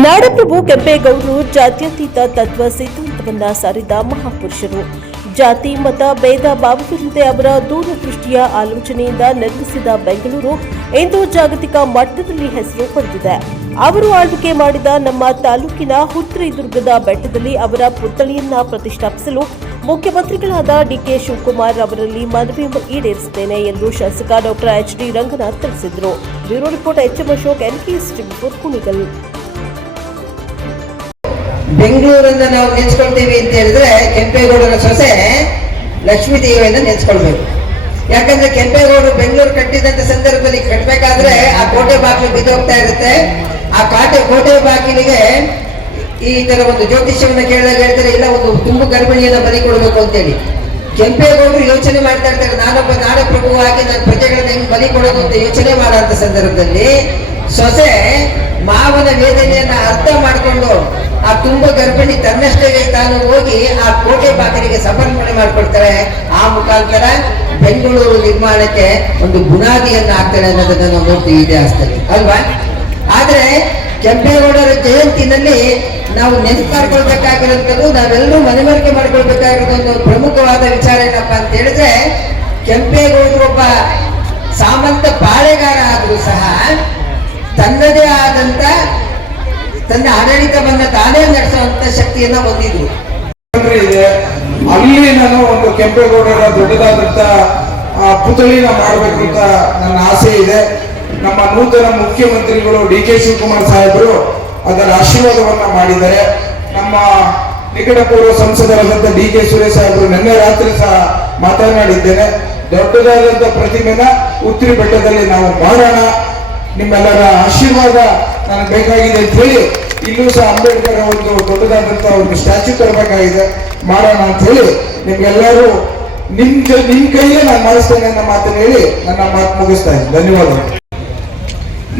ನಾಡಪ್ರಭು ಕೆಂಪೇಗೌಡರು ಜಾತ್ಯತೀತ ತತ್ವ ಸಿದ್ಧಾಂತವನ್ನ ಸಾರಿದ ಮಹಾಪುರುಷರು. ಜಾತಿ ಮತ ಭೇದ ಭಾವವಿಲ್ಲದೆ ಅವರ ದೂರದೃಷ್ಟಿಯ ಆಲೋಚನೆಯಿಂದ ನಿರ್ಮಿಸಿದ ಬೆಂಗಳೂರು ಇಂದು ಜಾಗತಿಕ ಮಟ್ಟದಲ್ಲಿ ಹೆಸರು ಪಡೆದಿದೆ. ಅವರು ಆಳ್ವಿಕೆ ಮಾಡಿದ ನಮ್ಮ ತಾಲೂಕಿನ ಹುತ್ರಿ ದುರ್ಗದ ಬೆಟ್ಟದಲ್ಲಿ ಅವರ ಪುತ್ಥಳಿಯನ್ನ ಪ್ರತಿಷ್ಠಾಪಿಸಲು ಮುಖ್ಯಮಂತ್ರಿಗಳಾದ ಡಿಕೆ ಶಿವಕುಮಾರ್ ಅವರಲ್ಲಿ ಮನವಿ ಈಡೇರಿಸುತ್ತೇನೆ ಎಂದು ಶಾಸಕ ಡಾಕ್ಟರ್ ಎಚ್.ಡಿ. ರಂಗನಾಥ್ ತಿಳಿಸಿದರು. Bureau report H M. Ashok, NKS24 Kunigal. ಬೆಂಗಳೂರನ್ನ ನಾವು ನೆನೆಸ್ಕೊಳ್ತೀವಿ ಅಂತ ಹೇಳಿದ್ರೆ ಕೆಂಪೇಗೌಡರ ಸೊಸೆ ಲಕ್ಷ್ಮೀ ದೇವಿಯನ್ನ ನೆನೆಸ್ಕೊಳ್ಬೇಕು. ಯಾಕಂದ್ರೆ ಕೆಂಪೇಗೌಡರು ಬೆಂಗಳೂರು ಕಟ್ಟಿದಂತ ಸಂದರ್ಭದಲ್ಲಿ ಕಟ್ಟಬೇಕಾದ್ರೆ ಆ ಕೋಟೆ ಬಾಗಿಲು ಬಿದ್ದೋಗ್ತಾ ಇರುತ್ತೆ. ಆ ಕೋಟೆ ಬಾಗಿಲಿಗೆ ಈ ತರ ಒಂದು ಜ್ಯೋತಿಷ್ಯವನ್ನ ಕೇಳಿದಾಗ ಹೇಳ್ತಾರೆ, ಇಲ್ಲ ಒಂದು ತುಂಬು ಗರ್ಭಿಣಿಯನ್ನ ಬಲಿ ಕೊಡಬೇಕು ಅಂತೇಳಿ. ಕೆಂಪೇಗೌಡರು ಯೋಚನೆ ಮಾಡ್ತಾ ಇರ್ತಾರೆ, ನಾನೊಬ್ಬ ನಾಡಪ್ರಭುವಾಗಿ ನಾನು ಪ್ರಜೆಗಳನ್ನ ಹೆಂಗ್ ಬಲಿ ಕೊಡೋದು ಅಂತ ಯೋಚನೆ ಮಾಡುವಂತ ಸಂದರ್ಭದಲ್ಲಿ ಸೊಸೆ ಮಾವನ ವೇದನೆಯನ್ನ ಅರ್ಥ ಮಾಡಿಕೊಂಡು ಆ ತುಂಬ ಗರ್ಭಿಣಿ ತನ್ನಷ್ಟೇ ತಾನು ಹೋಗಿ ಆ ಕೋಟೆ ಬಾಗಿಲಿಗೆ ಸಮರ್ಪಣೆ ಮಾಡಿಕೊಡ್ತಾರೆ. ಆ ಮುಖಾಂತರ ಬೆಂಗಳೂರು ನಿರ್ಮಾಣಕ್ಕೆ ಒಂದು ಬುನಾದಿಯನ್ನ ಹಾಕ್ತಾರೆ ಅನ್ನೋದನ್ನ ನಾವು ನೋಡ್ತೀವಿ ಇತಿಹಾಸದಲ್ಲಿ, ಅಲ್ವಾ? ಆದ್ರೆ ಕೆಂಪೇಗೌಡರ ಜಯಂತಿನಲ್ಲಿ ನಾವು ನೆನಪು ಮಾಡ್ಕೊಳ್ಬೇಕಾಗಿರೋದು, ನಾವೆಲ್ಲರೂ ಮನವರಿಕೆ ಮಾಡ್ಕೊಳ್ಬೇಕಾಗಿರೋದು ಒಂದು ಪ್ರಮುಖವಾದ ವಿಚಾರ ಏನಪ್ಪಾ ಅಂತ ಹೇಳಿದ್ರೆ, ಕೆಂಪೇಗೌಡರು ಒಬ್ಬ ಸಾಮಂತ ಪಾಳೆಗಾರ ಆದ್ರೂ ಸಹ ತನ್ನದೇ ಆದಂತ ತನ್ನ ಆಡಳಿತವನ್ನ ತಾನೇ ನಡೆಸುವಂತ ಶಕ್ತಿಯನ್ನ ಹೊಂದಿದ್ರು. ಅಲ್ಲಿ ನಾನು ಒಂದು ಕೆಂಪೇಗೌಡರ ದೊಡ್ಡದಾದಂತ ಪುತ್ಥಳಿನ ಮಾಡಬೇಕು ಅಂತ ನನ್ನ ಆಸೆ ಇದೆ. ನಮ್ಮ ನೂತನ ಮುಖ್ಯಮಂತ್ರಿಗಳು ಡಿ.ಕೆ. ಶಿವಕುಮಾರ್ ಸಾಹೇಬರು ಅದರ ಆಶೀರ್ವಾದವನ್ನ ಮಾಡಿದ್ದಾರೆ. ನಮ್ಮ ನಿಕಟಪೂರ್ವ ಸಂಸದರಾದಂತ ಡಿ.ಕೆ. ಸುರೇಶ್ ಸಾಹೇಬರು ನಿನ್ನೆ ರಾತ್ರಿ ಸಹ ಮಾತನಾಡಿದ್ದೇನೆ. ದೊಡ್ಡದಾದಂತ ಪ್ರತಿಮೆನ ಉತ್ರಿ ಬೆಟ್ಟದಲ್ಲಿ ನಾವು ಮಾಡೋಣ, ನಿಮ್ಮೆಲ್ಲರ ಆಶೀರ್ವಾದ ನನಗೆ ಬೇಕಾಗಿದೆ ಅಂತ ಹೇಳಿ ಇಲ್ಲೂ ಸಹ ಅಂಬೇಡ್ಕರ್ ಒಂದು ದೊಡ್ಡದಾದಂತ ಒಂದು ಸ್ಟ್ಯಾಚ್ಯೂ ತರಬೇಕಾಗಿದೆ, ಮಾಡೋಣ ಅಂತ ಹೇಳಿ ನಿಮ್ಗೆಲ್ಲರೂ ನಿಮ್ ಕೈಯೇ ನಾನು ಮಾಡಿಸ್ತೇನೆ ಅನ್ನೋ ಮಾತನ್ನು ಹೇಳಿ ನನ್ನ ಮಾತು ಮುಗಿಸ್ತಾ ಇದ್ದೀನಿ. ಧನ್ಯವಾದಗಳು.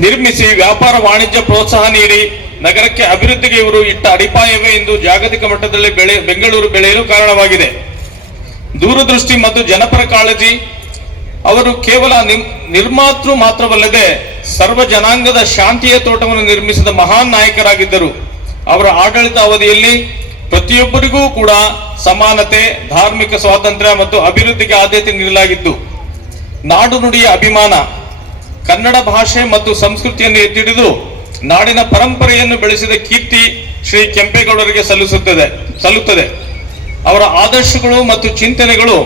ನಿರ್ಮಿಸಿ ವ್ಯಾಪಾರ ವಾಣಿಜ್ಯ ಪ್ರೋತ್ಸಾಹ ನೀಡಿ ನಗರಕ್ಕೆ ಅಭಿವೃದ್ಧಿಗೆ ಇವರು ಇಟ್ಟ ಅಡಿಪಾಯವೇ ಇಂದು ಜಾಗತಿಕ ಮಟ್ಟದಲ್ಲಿ ಬೆಂಗಳೂರು ಬೆಳೆಯಲು ಕಾರಣವಾಗಿದೆ. ದೂರದೃಷ್ಟಿ ಮತ್ತು ಜನಪರ ಕಾಳಜಿ. ಅವರು ಕೇವಲ ನಿರ್ಮಾತೃ ಮಾತ್ರವಲ್ಲದೆ ಸರ್ವ ಜನಾಂಗದ ಶಾಂತಿಯ ತೋಟವನ್ನು ನಿರ್ಮಿಸಿದ ಮಹಾನ್ ನಾಯಕರಾಗಿದ್ದರು. ಅವರ ಆಡಳಿತ ಅವಧಿಯಲ್ಲಿ ಪ್ರತಿಯೊಬ್ಬರಿಗೂ ಕೂಡ ಸಮಾನತೆ, ಧಾರ್ಮಿಕ ಸ್ವಾತಂತ್ರ್ಯ ಮತ್ತು ಅಭಿವೃದ್ಧಿಗೆ ಆದ್ಯತೆ ನೀಡಲಾಗಿತ್ತು. ನಾಡು ನುಡಿಯ ಅಭಿಮಾನ, ಕನ್ನಡ ಭಾಷೆ ಮತ್ತು ಸಂಸ್ಕೃತಿಯನ್ನು ಎತ್ತಿಡಿದು ನಾಡಿನ ಪರಂಪರೆಯನ್ನು ಬೆಳೆಸಿದ ಕೀರ್ತಿ ಶ್ರೀ ಕೆಂಪೇಗೌಡರಿಗೆ ಸಲ್ಲುತ್ತದೆ. ಅವರ ಆದರ್ಶಗಳು ಮತ್ತು ಚಿಂತನೆಗಳು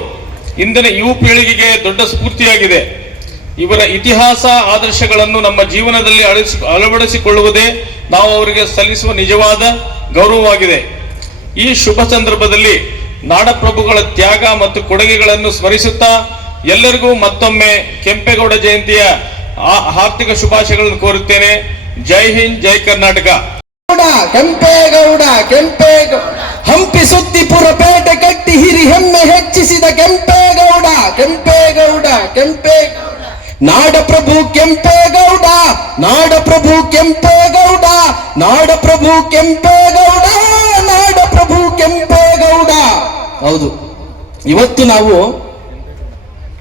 ಇಂದಿನ ಯುವ ಪೀಳಿಗೆಗೆ ದೊಡ್ಡ ಸ್ಫೂರ್ತಿಯಾಗಿದೆ. ಇವರ ಇತಿಹಾಸ ಆದರ್ಶಗಳನ್ನು ನಮ್ಮ ಜೀವನದಲ್ಲಿ ಅಳವಡಿಸಿಕೊಳ್ಳುವುದೇ ನಾವು ಅವರಿಗೆ ಸಲ್ಲಿಸುವ ನಿಜವಾದ ಗೌರವವಾಗಿದೆ. ಈ ಶುಭ ಸಂದರ್ಭದಲ್ಲಿ ನಾಡಪ್ರಭುಗಳ ತ್ಯಾಗ ಮತ್ತು ಕೊಡುಗೆಗಳನ್ನು ಸ್ಮರಿಸುತ್ತಾ ಎಲ್ಲರಿಗೂ ಮತ್ತೊಮ್ಮೆ ಕೆಂಪೇಗೌಡ ಜಯಂತಿಯ ಹಾರ್ದಿಕ ಶುಭಾಶಯಗಳನ್ನು ಕೋರುತ್ತೇನೆ. ಜೈ ಹಿಂದ್, ಜೈ ಕರ್ನಾಟಕ. ಕೆಂಪೇಗೌಡ ಹಂಪಿ ಸುತ್ತಿ ಪುರಪೇಟೆ ಕಟ್ಟಿ ಹಿರಿ ಹೆಮ್ಮೆ ಹೆಚ್ಚಿಸಿದ ಕೆಂಪೇಗೌಡ ನಾಡಪ್ರಭು ಕೆಂಪೇಗೌಡ, ನಾಡಪ್ರಭು ಕೆಂಪೇಗೌಡ, ನಾಡಪ್ರಭು ಕೆಂಪೇಗೌಡ, ನಾಡಪ್ರಭು ಕೆಂಪೇಗೌಡ. ಹೌದು, ಇವತ್ತು ನಾವು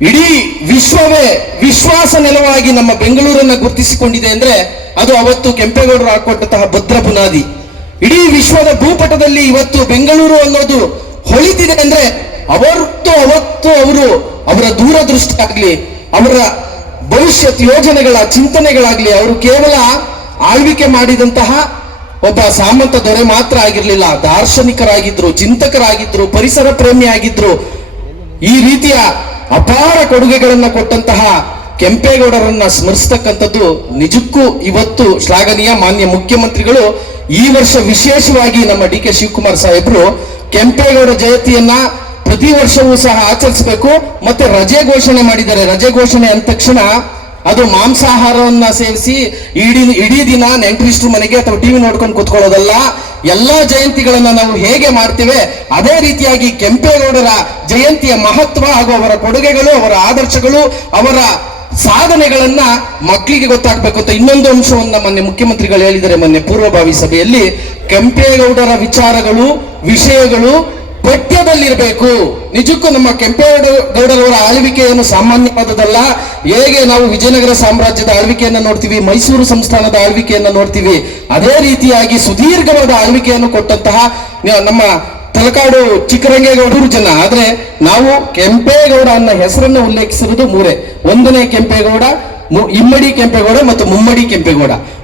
ಇಡೀ ವಿಶ್ವವೇ ವಿಶ್ವಾಸ ನೆಲವಾಗಿ ನಮ್ಮ ಬೆಂಗಳೂರನ್ನ ಗುರುತಿಸಿಕೊಂಡಿದೆ ಅಂದ್ರೆ ಅದು ಅವತ್ತು ಕೆಂಪೇಗೌಡರು ಹಾಕೊಟ್ಟಂತಹ ಭದ್ರ ಬುನಾದಿ. ಇಡೀ ವಿಶ್ವದ ಭೂಪಟದಲ್ಲಿ ಇವತ್ತು ಬೆಂಗಳೂರು ಅನ್ನೋದು ಹೊಳಿತಿದೆ ಅಂದ್ರೆ ಅವತ್ತು ಅವರು ಅವರ ದೂರದೃಷ್ಟಿ ಆಗ್ಲಿ, ಅವರ ಭವಿಷ್ಯತ್ ಯೋಜನೆಗಳ ಚಿಂತನೆಗಳಾಗ್ಲಿ, ಅವರು ಕೇವಲ ಆಳ್ವಿಕೆ ಮಾಡಿದಂತಹ ಒಬ್ಬ ಸಾಮಂತ ದೊರೆ ಮಾತ್ರ ಆಗಿರ್ಲಿಲ್ಲ, ದಾರ್ಶನಿಕರಾಗಿದ್ರು, ಚಿಂತಕರಾಗಿದ್ರು, ಪರಿಸರ ಪ್ರೇಮಿ ಆಗಿದ್ರು. ಈ ರೀತಿಯ ಅಪಾರ ಕೊಡುಗೆಗಳನ್ನ ಕೊಟ್ಟಂತಹ ಕೆಂಪೇಗೌಡರನ್ನ ಸ್ಮರಿಸ್ತಕ್ಕಂಥದ್ದು ನಿಜಕ್ಕೂ ಇವತ್ತು ಶ್ಲಾಘನೀಯ. ಮಾನ್ಯ ಮುಖ್ಯಮಂತ್ರಿಗಳು ಈ ವರ್ಷ ವಿಶೇಷವಾಗಿ ನಮ್ಮ ಡಿ.ಕೆ. ಶಿವಕುಮಾರ್ ಸಾಹೇಬರು ಕೆಂಪೇಗೌಡ ಜಯಂತಿಯನ್ನ ಪ್ರತಿ ವರ್ಷವೂ ಸಹ ಆಚರಿಸಬೇಕು ಮತ್ತೆ ರಜೆ ಘೋಷಣೆ ಮಾಡಿದ್ದಾರೆ. ರಜೆ ಘೋಷಣೆ ಅಂದ ತಕ್ಷಣ ಅದು ಮಾಂಸಾಹಾರವನ್ನ ಸೇವಿಸಿ ಇಡೀ ದಿನ ನೆಂಟರಿಷ್ಟ್ರ ಮನೆಗೆ ಅಥವಾ ಟಿವಿ ನೋಡ್ಕೊಂಡು ಕೂತ್ಕೊಳ್ಳೋದಲ್ಲ. ಎಲ್ಲಾ ಜಯಂತಿಗಳನ್ನ ನಾವು ಹೇಗೆ ಮಾಡ್ತೇವೆ ಅದೇ ರೀತಿಯಾಗಿ ಕೆಂಪೇಗೌಡರ ಜಯಂತಿಯ ಮಹತ್ವ ಹಾಗೂ ಅವರ ಕೊಡುಗೆಗಳು, ಅವರ ಆದರ್ಶಗಳು, ಅವರ ಸಾಧನೆಗಳನ್ನ ಮಕ್ಕಳಿಗೆ ಗೊತ್ತಾಗಬೇಕು ಅಂತ ಇನ್ನೊಂದು ಅಂಶವನ್ನ ಮೊನ್ನೆ ಮುಖ್ಯಮಂತ್ರಿಗಳು ಹೇಳಿದ್ದಾರೆ. ಮೊನ್ನೆ ಪೂರ್ವಭಾವಿ ಸಭೆಯಲ್ಲಿ ಕೆಂಪೇಗೌಡರ ವಿಚಾರಗಳು, ವಿಷಯಗಳು ಪಠ್ಯದಲ್ಲಿರಬೇಕು. ನಿಜಕ್ಕೂ ನಮ್ಮ ಕೆಂಪೇಗೌಡರವರ ಆಳ್ವಿಕೆಯನ್ನು ಸಾಮಾನ್ಯವಾದದಲ್ಲ. ಹೇಗೆ ನಾವು ವಿಜಯನಗರ ಸಾಮ್ರಾಜ್ಯದ ಆಳ್ವಿಕೆಯನ್ನು ನೋಡ್ತೀವಿ, ಮೈಸೂರು ಸಂಸ್ಥಾನದ ಆಳ್ವಿಕೆಯನ್ನು ನೋಡ್ತೀವಿ, ಅದೇ ರೀತಿಯಾಗಿ ಸುದೀರ್ಘವಾದ ಆಳ್ವಿಕೆಯನ್ನು ಕೊಟ್ಟಂತಹ ನಮ್ಮ ತಲಕಾಡು ಚಿಕ್ಕರಂಗೇಗೌಡರು ಜನ. ಆದ್ರೆ ನಾವು ಕೆಂಪೇಗೌಡ ಅನ್ನೋ ಹೆಸರನ್ನು ಉಲ್ಲೇಖಿಸಿರುವುದು ಮೂರೇ: ಒಂದನೇ ಕೆಂಪೇಗೌಡ, ಇಮ್ಮಡಿ ಕೆಂಪೇಗೌಡ ಮತ್ತು ಮುಮ್ಮಡಿ ಕೆಂಪೇಗೌಡ.